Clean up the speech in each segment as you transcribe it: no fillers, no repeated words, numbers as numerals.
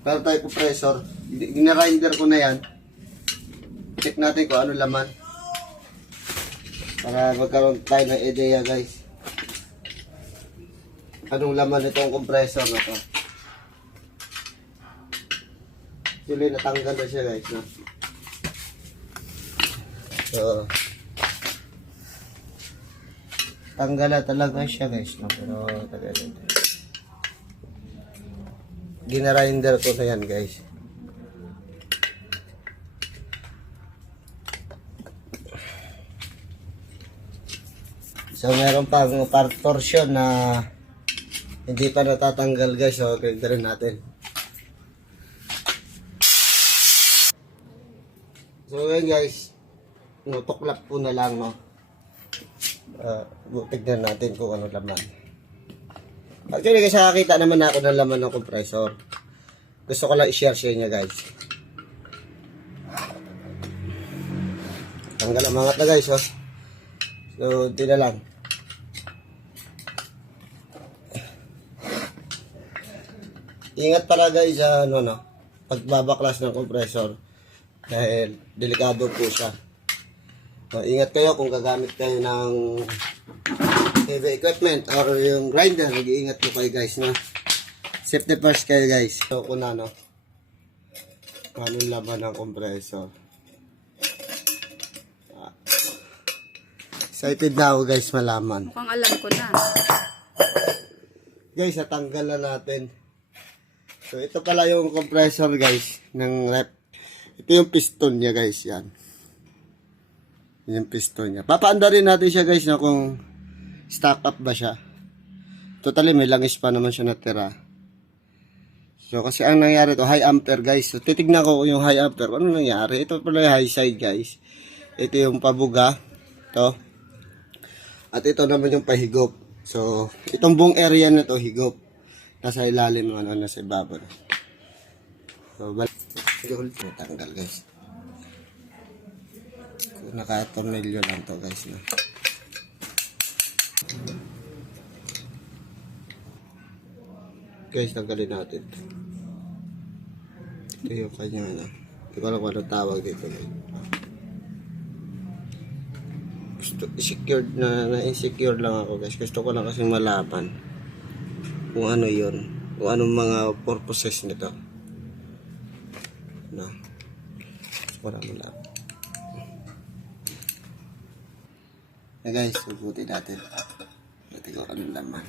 Meron tayo compressor. Ginarinder ko na yan. Check natin kung ano laman. Para magkaroon tayo ng idea guys. Anong laman itong compressor na to. Actually natanggal na siya guys. No? So, tanggal na talaga siya guys. No? Pero tagal ito. Ginarinder ko na yan guys. So meron pang part torsion na hindi pa natatanggal guys. So ganda rin natin. So yun guys. Tuklap po na lang no. Tignan natin kung ano laman. Actually kasi nakakita naman ako ng laman ng compressor. Gusto ko lang i-share sa inyo guys. Tanggal ang mga guys oh. So hindi na lang. Ingat pala guys sa pagbabaklas ng compressor. Dahil delikado po siya. So, ingat kayo kung gagamit kayo ng heavy equipment or yung grinder, mag-iingat po kayo guys na safety first kayo guys. So kung anong laman ng compressor. Excited na ako guys malaman. Mukhang alam ko na. Guys, natanggal na natin. So ito pala yung compressor guys ng rep. Ito yung piston niya guys, yan. Yan yung piston niya. Papaanda rin natin siya guys na kung stock up ba siya. Totally may langis pa naman siya natira. So kasi ang nangyari to high ampere guys. So titignan ko yung high ampere. Ano nangyari? Ito pala yung high side guys. Ito yung pabuga. Ito. At ito naman yung pahigop. So itong buong area na to higop. Nasa ilalim ng nasa ibabaw. So tanggal guys. Naka-tornilyo lang to guys na. Guys, tanggalin natin. Ito yung kanya hindi ko alam kung anong tawag dito guys. Gusto i-secured na-insecure lang ako guys. Gusto ko lang kasi malaman kung ano yun. Kung anong mga purposes nito. No. Gusto ko lang malaman. Guys, subutin natin. Natin ko anong laman.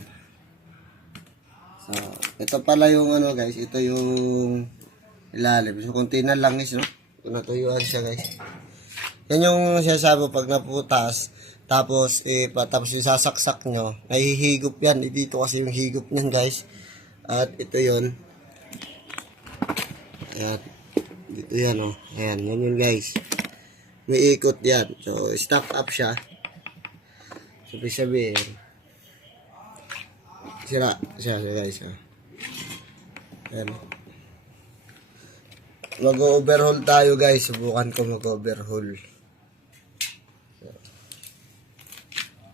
So, ito pala yung guys, ito yung ilalim. So, kunti na langis, no? Kung natuyuan siya, guys. Yan yung sinasabi pag naputas, tapos, tapos yung sasaksak nyo, nahihigop yan. Dito kasi yung higop nyan, guys. At ito yun. Ayan. Dito yan, oh. Ayan, yan yun, guys. May ikot yan. So, stock up siya. So, sabihin, sira guys. Ayan. Mag-overhaul tayo guys. Subukan ko mag-overhaul.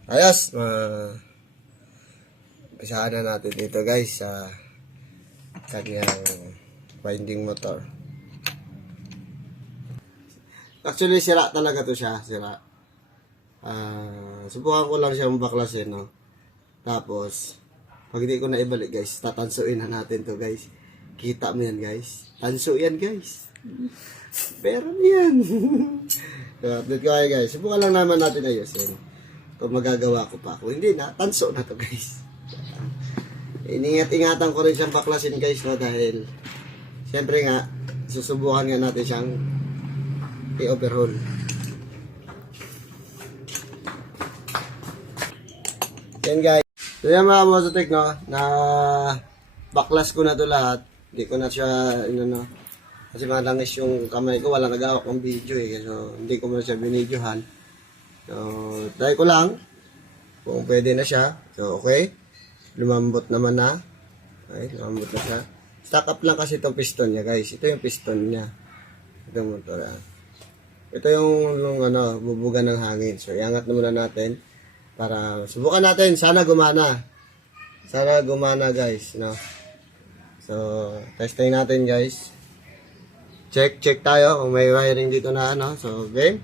Ayos. Isahan na natin dito guys sa kanyang winding motor. Actually sira talaga to siya. Sira. Subukan ko lang siyang baklasin, no? Tapos pag hindi ko na ibalik guys, tatansuin na natin to guys. Kita mo yan guys. Tanso yan guys. Pero yan. So, update ko kayo guys. Subukan lang naman natin ayusin. Kung magagawa ko pa. Kung hindi na, tanso na to guys. Iningat-ingatan ko rin siyang baklasin guys, no? Dahil siyempre nga, susubukan nga natin siyang i-overhaul. Yan guys. So yan mga Mozotek, no, na baklas ko na to lahat. Hindi ko na siya, kasi malangis yung kamay ko, walang nag-awak ng video So hindi ko na siya binidyohan. So try ko lang kung pwede na siya. So okay, lumambot naman na. Okay, lumambot na siya. Stock up lang kasi itong piston niya guys. Ito yung piston niya. Itong motor. Ito yung bubuga ng hangin. So iangat na muna natin. Para subukan natin, sana gumana. Sana gumana guys, no. So, testing natin guys. Check tayo kung may wiring dito na ano. So, game.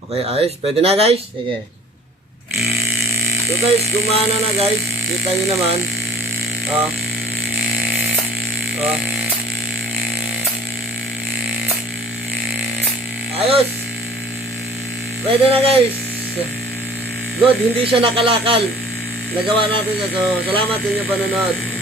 Okay, ayos. Pwede na guys. Sige. So guys, gumana na guys. Kita nyo naman. Oh. Oh. Ayos. Pwede na guys. Good, hindi siya nakalakal. Nagawa natin siya. So, salamat sa inyo panonood.